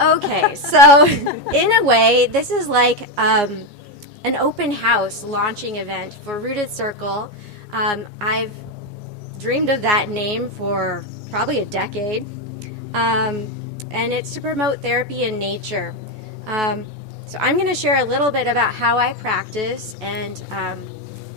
Okay, so in a way, this is like an open house launching event for Rooted Circle. I've dreamed of that name for probably a decade, and it's to promote therapy in nature. So I'm going to share a little bit about how I practice, and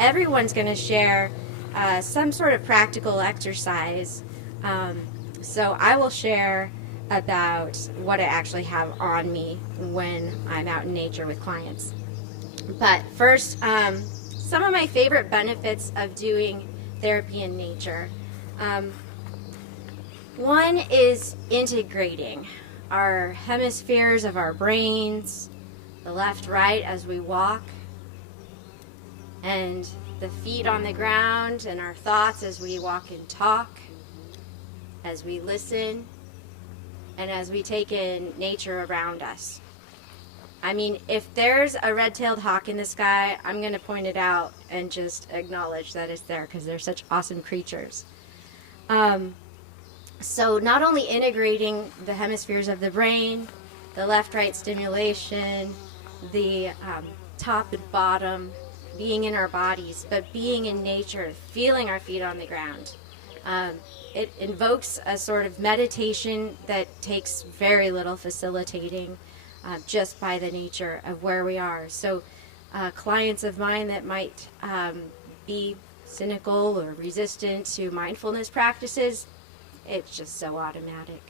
everyone's going to share some sort of practical exercise. So I will share about what I actually have on me when I'm out in nature with clients. But first, some of my favorite benefits of doing therapy in nature. One is integrating our hemispheres of our brains, the left, right as we walk, and the feet on the ground and our thoughts as we walk and talk, as we listen, and as we take in nature around us. I mean, if there's a red-tailed hawk in the sky, I'm going to point it out and just acknowledge that it's there because they're such awesome creatures. So not only integrating the hemispheres of the brain, the left-right stimulation, the top and bottom, being in our bodies, but being in nature, feeling our feet on the ground. It invokes a sort of meditation that takes very little facilitating just by the nature of where we are. So clients of mine that might be cynical or resistant to mindfulness practices, it's just so automatic.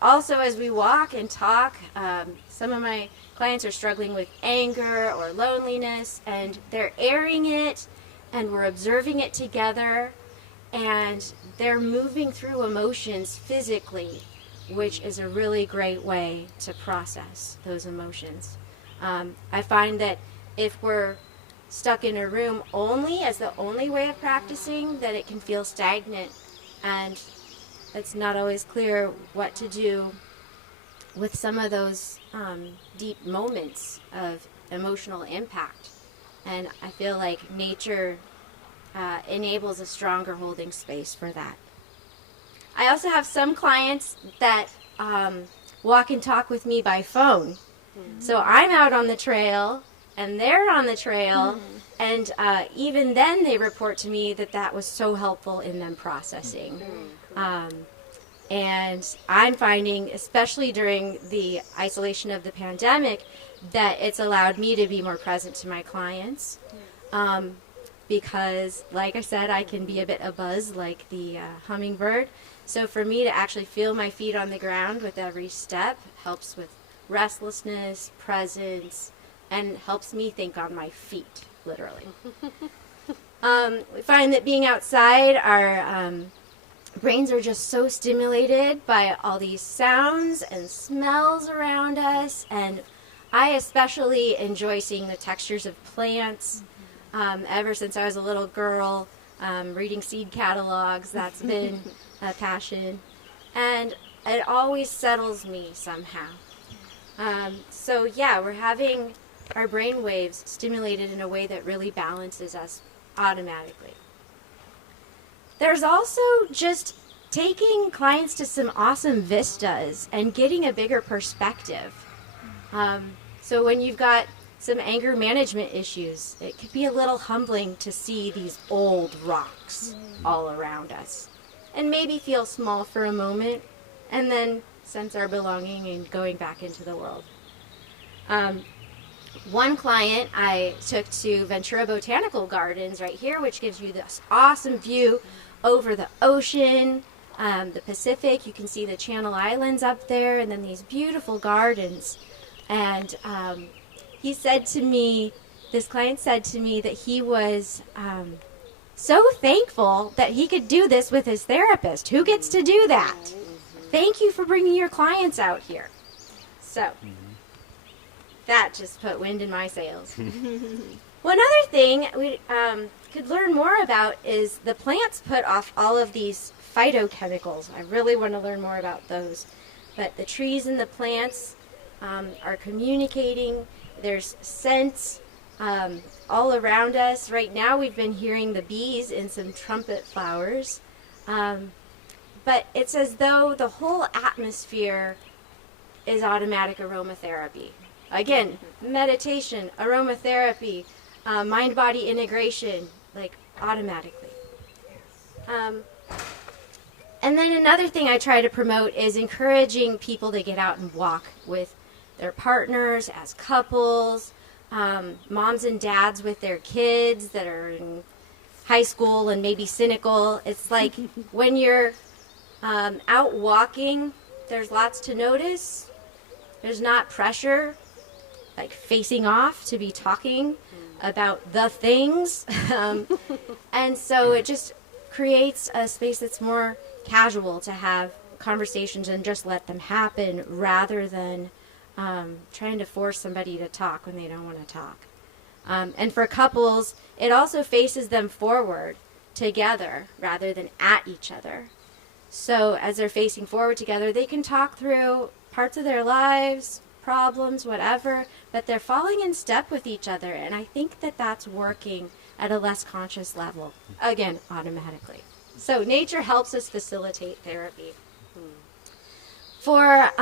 Also, as we walk and talk, some of my clients are struggling with anger or loneliness, and they're airing it, and we're observing it together, and they're moving through emotions physically, which is a really great way to process those emotions. I find that if we're stuck in a room only as the only way of practicing, that it can feel stagnant, and it's not always clear what to do with some of those deep moments of emotional impact. And I feel like nature enables a stronger holding space for that. I also have some clients that walk and talk with me by phone. Mm-hmm. So I'm out on the trail and they're on the trail, mm-hmm. and even then they report to me that that was so helpful in them processing. Mm-hmm. And I'm finding, especially during the isolation of the pandemic, that it's allowed me to be more present to my clients. Because, like I said, I can be a bit abuzz like the hummingbird. So for me to actually feel my feet on the ground with every step helps with restlessness, presence, and helps me think on my feet, literally. We find that being outside, our brains are just so stimulated by all these sounds and smells around us, and I especially enjoy seeing the textures of plants. Ever since I was a little girl, reading seed catalogs, that's been a passion, and it always settles me somehow. So yeah, we're having our brain waves stimulated in a way that really balances us automatically. There's also just taking clients to some awesome vistas and getting a bigger perspective. So when you've got some anger management issues, it could be a little humbling to see these old rocks all around us and maybe feel small for a moment and then sense our belonging and going back into the world. One client I took to Ventura Botanical Gardens right here, which gives you this awesome view over the ocean, the Pacific. You can see the Channel Islands up there and then these beautiful gardens. And he said to me, this client said to me that he was so thankful that he could do this with his therapist. Who gets to do that? Thank you for bringing your clients out here. So that just put wind in my sails. One other thing we could learn more about is the plants put off all of these phytochemicals. I really want to learn more about those. But the trees and the plants are communicating. There's scents all around us. Right now we've been hearing the bees in some trumpet flowers. But it's as though the whole atmosphere is automatic aromatherapy. Again, meditation, aromatherapy, mind-body integration, like automatically. And then another thing I try to promote is encouraging people to get out and walk with their partners, as couples, moms and dads with their kids that are in high school and maybe cynical. It's like when you're out walking, there's lots to notice. There's not pressure, like facing off to be talking about the things. And so it just creates a space that's more casual to have conversations and just let them happen rather than trying to force somebody to talk when they don't want to talk. And for couples, it also faces them forward together rather than at each other. So as they're facing forward together, they can talk through parts of their lives, problems, whatever, but they're falling in step with each other. And I think that that's working at a less conscious level, again, automatically. So nature helps us facilitate therapy. For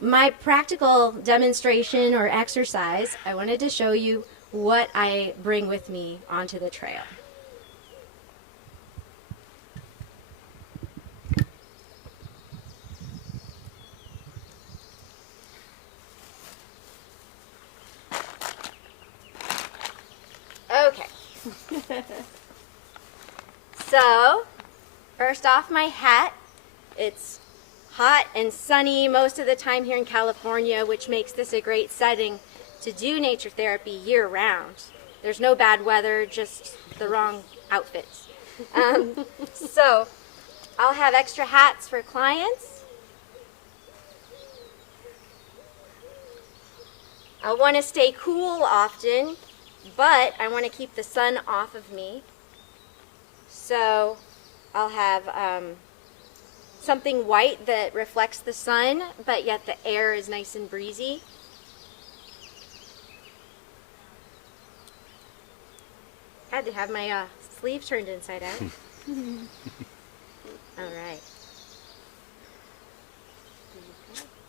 my practical demonstration or exercise, I wanted to show you what I bring with me onto the trail. Okay. So, first off, my hat. It's hot and sunny most of the time here in California, which makes this a great setting to do nature therapy year-round. There's no bad weather, just the wrong outfits. So, I'll have extra hats for clients. I want to stay cool often, but I want to keep the sun off of me. So I'll have something white that reflects the sun, but yet the air is nice and breezy. Had to have my sleeve turned inside out. All right.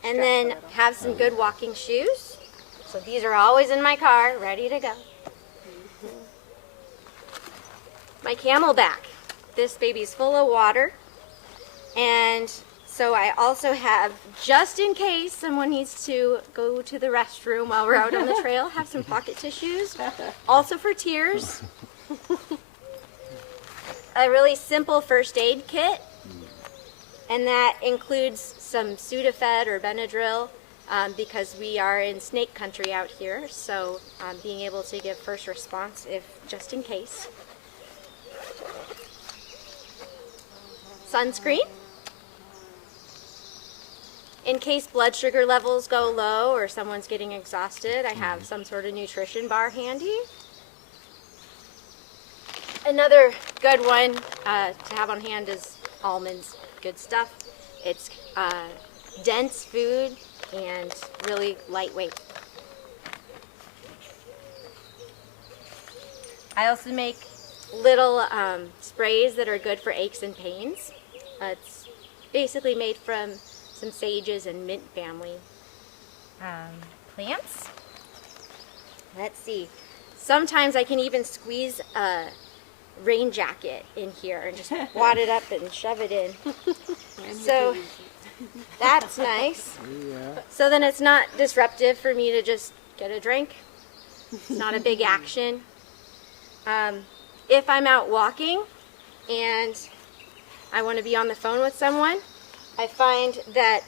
And then have some good walking shoes. So these are always in my car, ready to go. My Camelback. This baby's full of water. And so I also have, just in case someone needs to go to the restroom while we're out on the trail, have some pocket tissues. Also for tears. A really simple first aid kit. And that includes some Sudafed or Benadryl because we are in snake country out here. So being able to give first response if just in case. Sunscreen. In case blood sugar levels go low or someone's getting exhausted, I have some sort of nutrition bar handy. Another good one to have on hand is almonds. Good stuff. It's dense food and really lightweight. I also make little sprays that are good for aches and pains. It's basically made from some sages and mint family plants. Let's see. Sometimes I can even squeeze a rain jacket in here and just wad it up and shove it in. So that's nice. Yeah. So then it's not disruptive for me to just get a drink. It's not a big action. If I'm out walking and I want to be on the phone with someone, I find that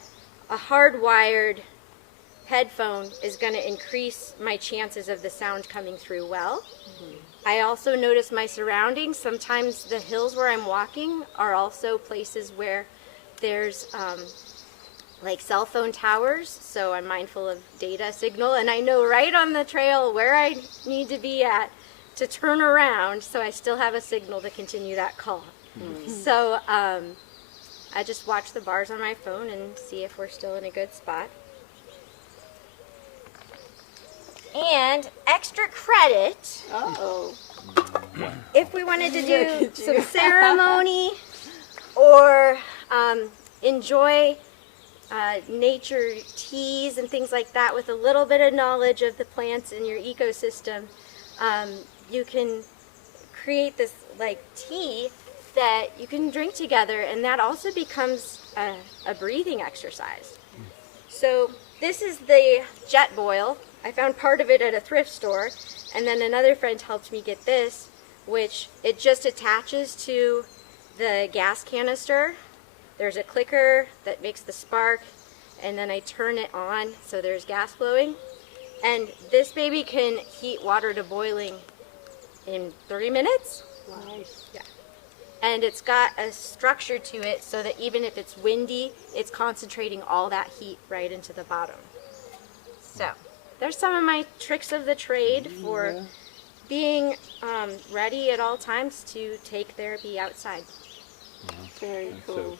a hardwired headphone is going to increase my chances of the sound coming through well. Mm-hmm. I also notice my surroundings. Sometimes the hills where I'm walking are also places where there's like cell phone towers, so I'm mindful of data signal, and I know right on the trail where I need to be at to turn around, so I still have a signal to continue that call. Mm-hmm. So I just watch the bars on my phone and see if we're still in a good spot. And extra credit, if we wanted to do some ceremony or enjoy nature teas and things like that with a little bit of knowledge of the plants in your ecosystem, you can create this like tea that you can drink together, and that also becomes a breathing exercise. So this is the jet boil. I found part of it at a thrift store, and then another friend helped me get this, which it just attaches to the gas canister. There's a clicker that makes the spark, and then I turn it on so there's gas flowing. And this baby can heat water to boiling in 3 minutes. Nice. Yeah. And it's got a structure to it so that even if it's windy, it's concentrating all that heat right into the bottom. So there's some of my tricks of the trade for being ready at all times to take therapy outside. Very cool.